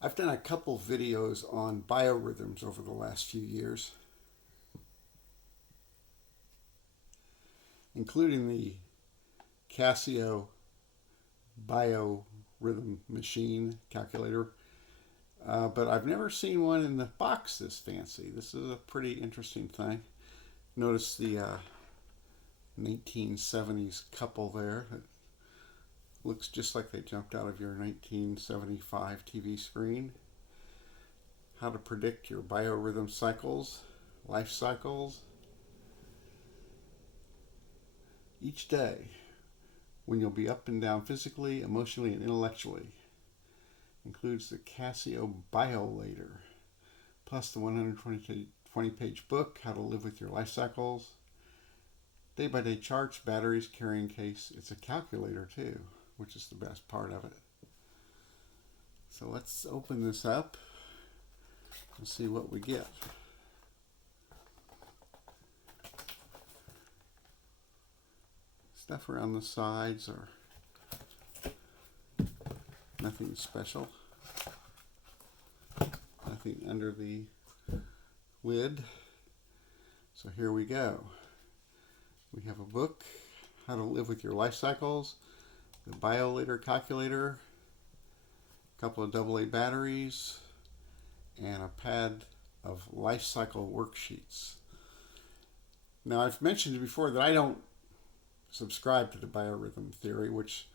I've done a couple videos on biorhythms over the last few years, including the Casio Biorhythm machine calculator, but I've never seen one in the box this fancy. This is a pretty interesting thing. Notice the 1970s couple there. It looks just like they jumped out of your 1975 TV screen. How to predict your biorhythm cycles, life cycles. Each day, when you'll be up and down physically, emotionally, and intellectually. Includes the Casio Biolator, plus the 120-page book, How to Live with Your Life Cycles. Day-by-day charts, batteries, carrying case. It's a calculator too, which is the best part of it. So let's open this up and see what we get. Stuff around the sides are nothing special. Nothing under the lid. So here we go. We have a book, How to Live with Your Life Cycles, the Biolator calculator, a couple of AA batteries, and a pad of life cycle worksheets. Now, I've mentioned before that I don't subscribe to the biorhythm theory, which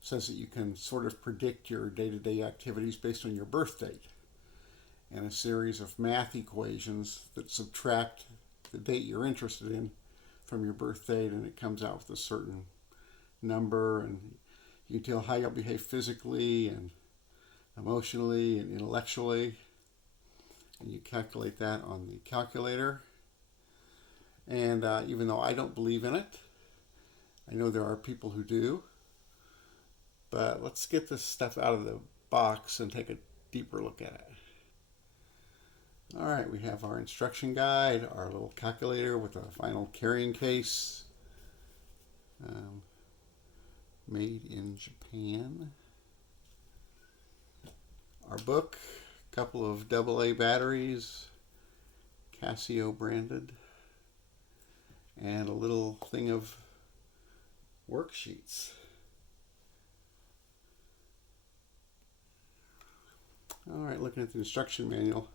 says that you can sort of predict your day-to-day activities based on your birth date and a series of math equations that subtract the date you're interested in from your birth date, and it comes out with a certain number, and you can tell how you'll behave physically and emotionally and intellectually, and you calculate that on the calculator. And even though I don't believe in it, I know there are people who do. But let's get this stuff out of the box and take a deeper look at it. All right, we have our instruction guide, our little calculator with a final carrying case. Made in Japan. Our book, a couple of AA batteries, Casio branded, and a little thing of worksheets. All right, looking at the instruction manual.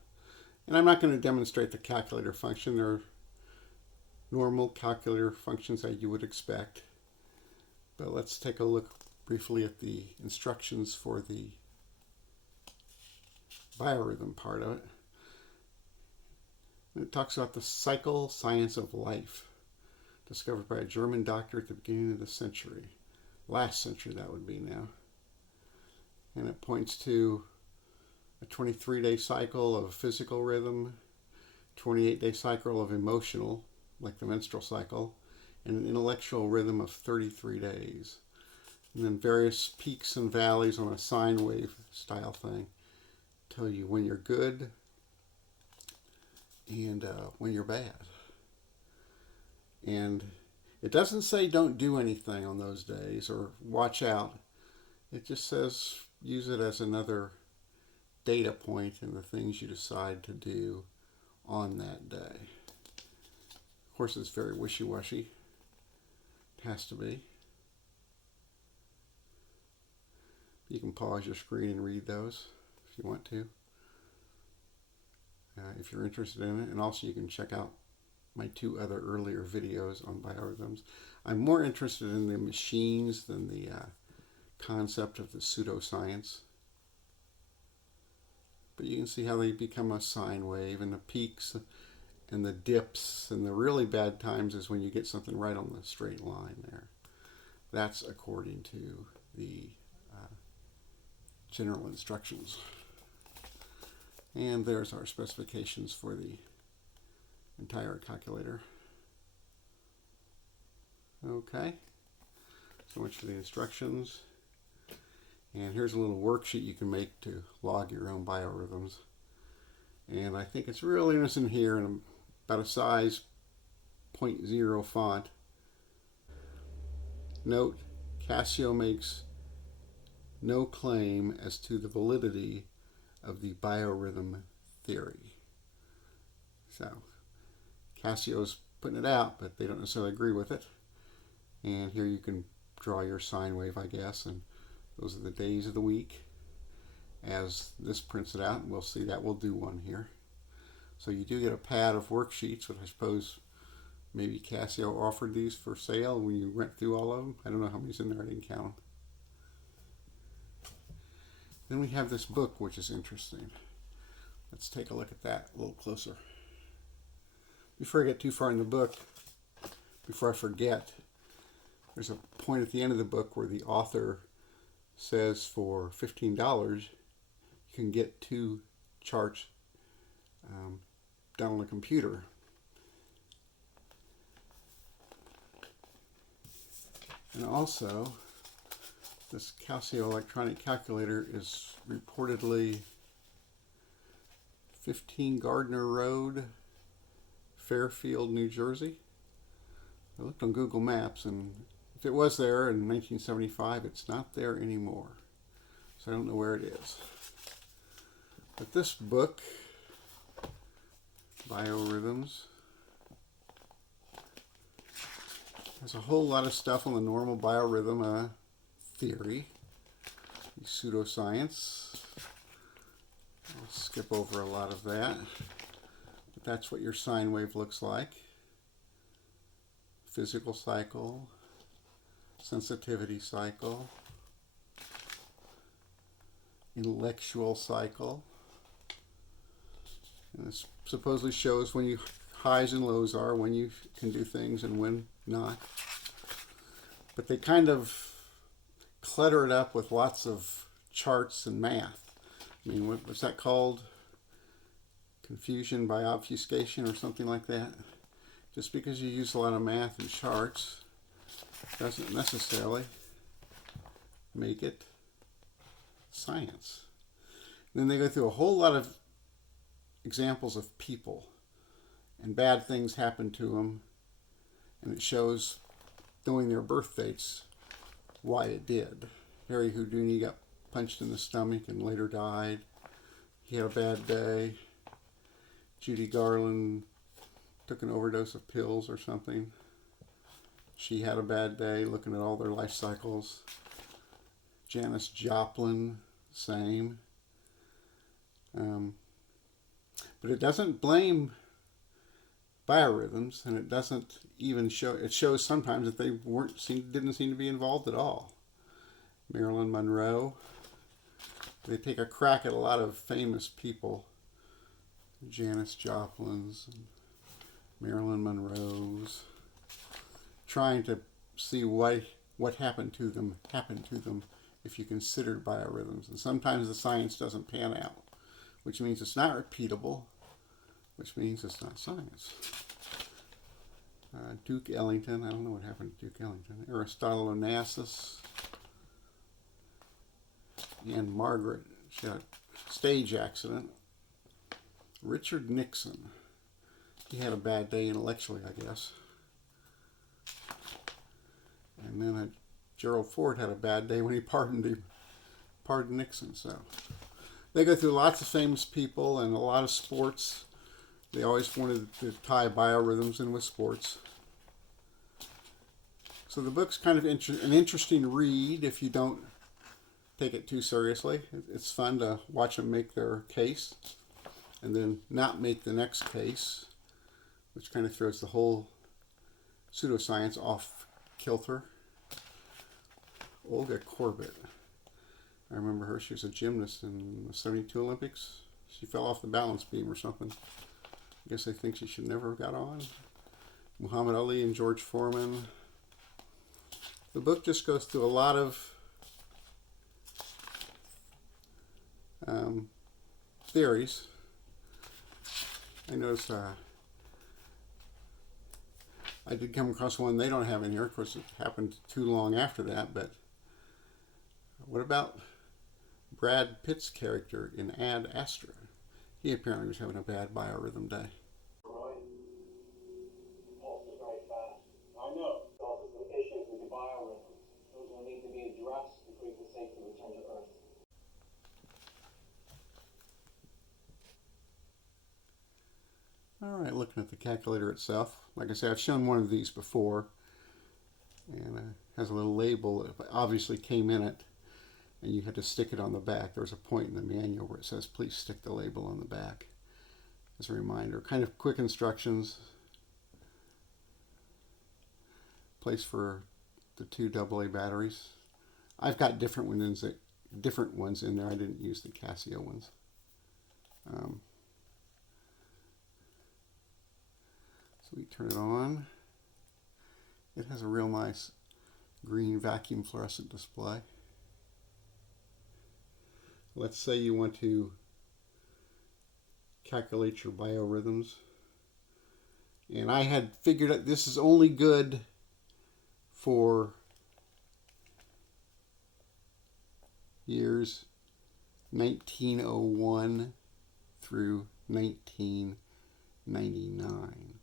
And I'm not going to demonstrate the calculator function. They're normal calculator functions that you would expect. But let's take a look briefly at the instructions for the biorhythm part of it. And it talks about the cycle science of life, discovered by a German doctor at the beginning of the century. Last century, that would be now. And it points to a 23-day cycle of physical rhythm, 28-day cycle of emotional, like the menstrual cycle, and an intellectual rhythm of 33 days. And then various peaks and valleys on a sine wave style thing tell you when you're good and when you're bad. And it doesn't say don't do anything on those days or watch out. It just says use it as another data point in the things you decide to do on that day. Of course, it's very wishy-washy. It has to be. You can pause your screen and read those if you want to, if you're interested in it. And also you can check out my two other earlier videos on biorhythms. I'm more interested in the machines than the concept of the pseudoscience. But you can see how they become a sine wave, and the peaks and the dips, and the really bad times is when you get something right on the straight line there. That's according to the general instructions. And there's our specifications for the entire calculator. Okay, so much for the instructions. And here's a little worksheet you can make to log your own biorhythms. And I think it's really innocent here in about a size 0.0 font. Note, Casio makes no claim as to the validity of the biorhythm theory. So Casio's putting it out, but they don't necessarily agree with it. And here you can draw your sine wave, I guess, and those are the days of the week as this prints it out, and we'll see that we'll do one here. So you do get a pad of worksheets, which I suppose maybe Casio offered these for sale when you went through all of them. I don't know how many's in there, I didn't count them. Then we have this book, which is interesting. Let's take a look at that a little closer. Before I get too far in the book, before I forget, there's a point at the end of the book where the author says for $15 you can get 2 charts done on a computer. And also, this Casio electronic calculator is reportedly 15 Gardner Road, Fairfield, New Jersey. I looked on Google Maps, and if it was there in 1975, it's not there anymore. So I don't know where it is. But this book, Biorhythms, has a whole lot of stuff on the normal biorhythm theory, pseudoscience. I'll skip over a lot of that. But that's what your sine wave looks like. Physical cycle, sensitivity cycle, intellectual cycle. And this supposedly shows when your highs and lows are, when you can do things and when not. But they kind of clutter it up with lots of charts and math. I mean, what's that called? Confusion by obfuscation or something like that. Just because you use a lot of math and charts doesn't necessarily make it science. Then they go through a whole lot of examples of people, and bad things happen to them, and it shows, knowing their birth dates, why it did. Harry Houdini got punched in the stomach and later died. He had a bad day. Judy Garland took an overdose of pills or something. She had a bad day, looking at all their life cycles. Janis Joplin, same. But it doesn't blame biorhythms, and it doesn't even show, it shows sometimes that they didn't seem to be involved at all. Marilyn Monroe. They take a crack at a lot of famous people. Janis Joplin's, and Marilyn Monroe's, trying to see what happened to them if you considered biorhythms. And sometimes the science doesn't pan out, which means it's not repeatable, which means it's not science. Duke Ellington, I don't know what happened to Duke Ellington. Aristotle Onassis. And Margaret, she had a stage accident. Richard Nixon, he had a bad day intellectually, I guess. And then Gerald Ford had a bad day when he pardoned Nixon. So they go through lots of famous people and a lot of sports. They always wanted to tie biorhythms in with sports. So the book's kind of an interesting read if you don't take it too seriously. It's fun to watch them make their case and then not make the next case, which kind of throws the whole pseudoscience off kilter. Olga Korbut. I remember her. She was a gymnast in the 72 Olympics. She fell off the balance beam or something. I guess they think she should never have got on. Muhammad Ali and George Foreman. The book just goes through a lot of theories. I noticed I did come across one they don't have in here. Of course, it happened too long after that, but what about Brad Pitt's character in Ad Astra? He apparently was having a bad biorhythm day. I know. Causes some issues with the biorhythms. Those will need to be addressed before you can safely return to Earth. Alright, looking at the calculator itself. Like I said, I've shown one of these before. And it has a little label. It obviously came in it. And you had to stick it on the back. There's a point in the manual where it says, please stick the label on the back. As a reminder. Kind of quick instructions. Place for the 2 AA batteries. I've got different ones in there. I didn't use the Casio ones. So we turn it on. It has a real nice green vacuum fluorescent display. Let's say you want to calculate your biorhythms. And I had figured out this is only good for years 1901 through 1999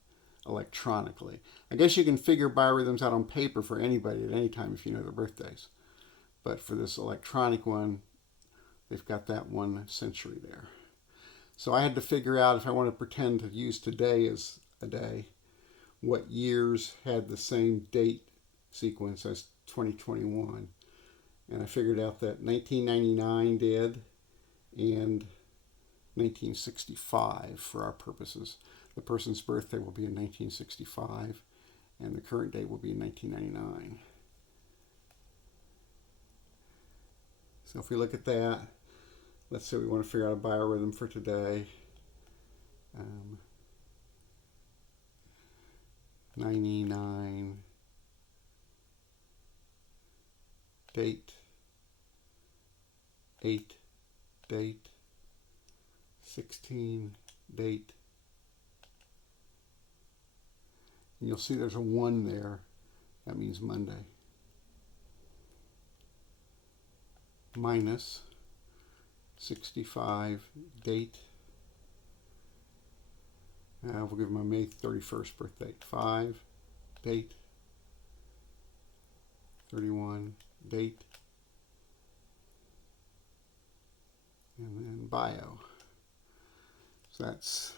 electronically. I guess you can figure biorhythms out on paper for anybody at any time if you know their birthdays. But for this electronic one, they've got that 1 century there. So I had to figure out if I want to pretend to use today as a day, what years had the same date sequence as 2021. And I figured out that 1999 did, and 1965 for our purposes. The person's birthday will be in 1965, and the current date will be in 1999. So if we look at that, let's say we want to figure out a biorhythm for today. 99 date, 8 date, 16 date. And you'll see there's a 1 there. That means Monday. Minus 65 date. We'll give him a May 31st birthday. 5 date. 31 date. And then bio. So that's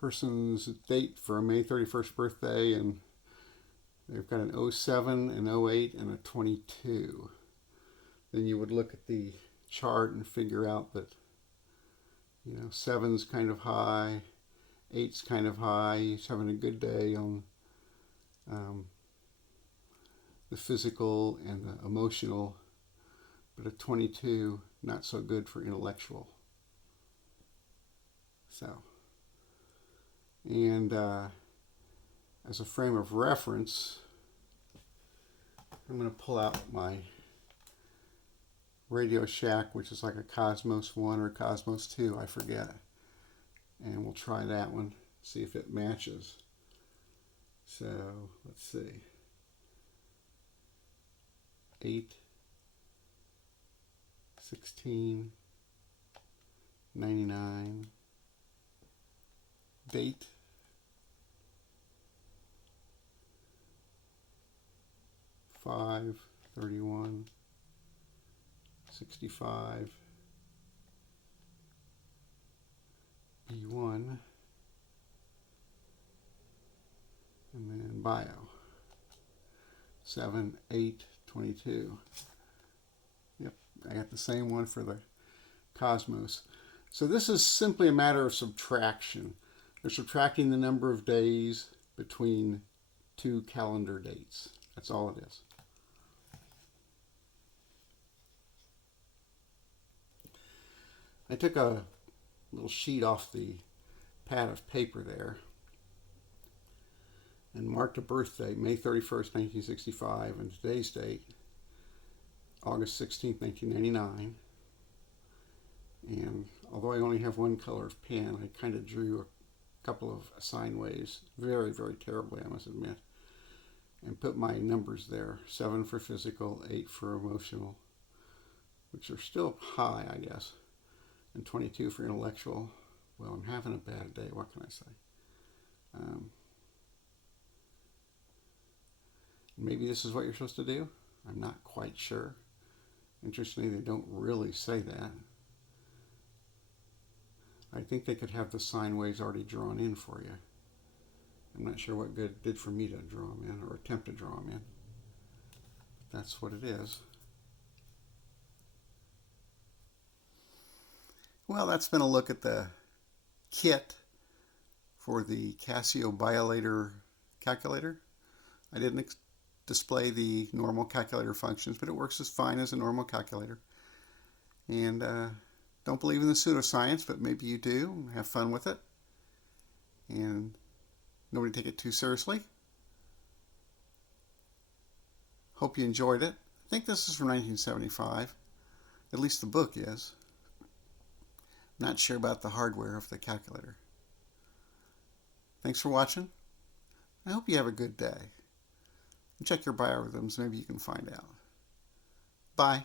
person's date for a May 31st birthday, and they've got an 07, an 08, and a 22. Then you would look at the chart and figure out that, 7's kind of high, 8's kind of high. He's having a good day on the physical and the emotional, but a 22, not so good for intellectual. So, and as a frame of reference, I'm going to pull out my Radio Shack, which is like a Cosmos 1 or Cosmos 2, I forget. And we'll try that one, see if it matches. So, let's see. 8, 16, 99, date, 5, 31, 65, E1, and then bio, 7, 8, 22. Yep, I got the same one for the Cosmos. So this is simply a matter of subtraction. They're subtracting the number of days between 2 calendar dates. That's all it is. I took a little sheet off the pad of paper there and marked a birthday, May 31st, 1965, and today's date, August 16th, 1999. And although I only have one color of pen, I kind of drew a couple of sine waves, very, very terribly, I must admit, and put my numbers there, 7 for physical, 8 for emotional, which are still high, I guess, and 22 for intellectual. Well, I'm having a bad day, what can I say? Maybe this is what you're supposed to do. I'm not quite sure. Interestingly, they don't really say that. I think they could have the sine waves already drawn in for you. I'm not sure what good it did for me to draw them in or attempt to draw them in. But that's what it is. Well, that's been a look at the kit for the Casio Biolator calculator. I didn't display the normal calculator functions, but it works as fine as a normal calculator. And don't believe in the pseudoscience, but maybe you do. Have fun with it. And nobody take it too seriously. Hope you enjoyed it. I think this is from 1975. At least the book is. Not sure about the hardware of the calculator. Thanks for watching. I hope you have a good day. And check your biorhythms. Maybe you can find out. Bye.